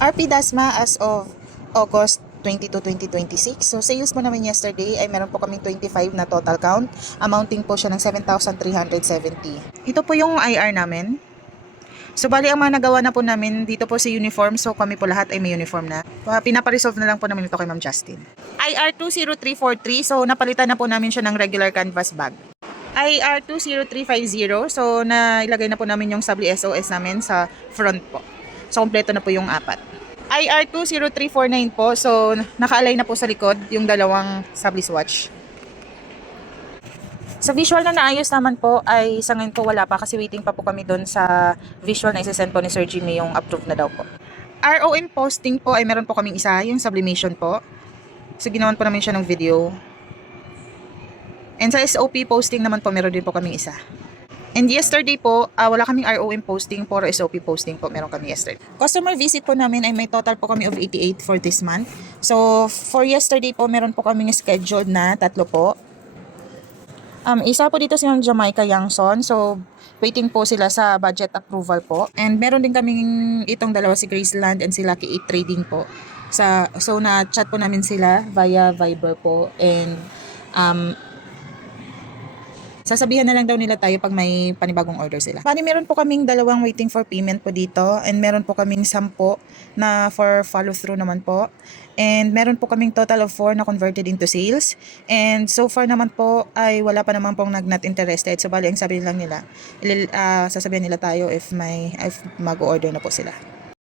RP Dasma as of August 22, 2026. So sales po namin yesterday ay meron po kaming 25 na total count. Amounting po siya ng 7,370. Ito po yung IR namin. So bali ang mga nagawa na po namin dito po sa uniform. So kami po lahat ay may uniform na. Pinaparesolve na lang po namin ito kay Ma'am Justin. IR 20343. So napalitan na po namin siya ng regular canvas bag. IR 20350. So nailagay na po namin yung Sabli SOS namin sa front po. So kompleto na po yung apat. IR 20349 po. So naka-align na po sa likod yung dalawang Sabli swatch. Sa visual na naayos naman po ay sa ngayon po wala pa kasi waiting pa po kami doon sa visual na isasend po ni Sir Jimmy yung approved na daw po. ROM posting po ay meron po kaming isa, yung sublimation po. So ginawan po namin siya ng video. And sa SOP posting naman po meron din po kaming isa. And yesterday po, wala kaming ROM posting, puro SOP posting po meron kami yesterday. Customer visit po namin ay may total po kami of 88 for this month. So for yesterday po meron po kaming scheduled na 3 po. Isa po dito si Ma'am Jamaica Yangson. So, waiting po sila sa budget approval po. And meron din kaming itong dalawa, si Graceland and si Lucky 8 Trading po. So, na-chat po namin sila via Viber po. And, sasabihan na lang daw nila tayo pag may panibagong order sila. Bali, meron po kaming dalawang waiting for payment po dito. And meron po kaming 10 na for follow through naman po. And meron po kaming total of 4 na converted into sales. And so far naman po ay wala pa naman pong not interested. So bali, ang sabi lang nila, sasabihan nila tayo if mag-order na po sila.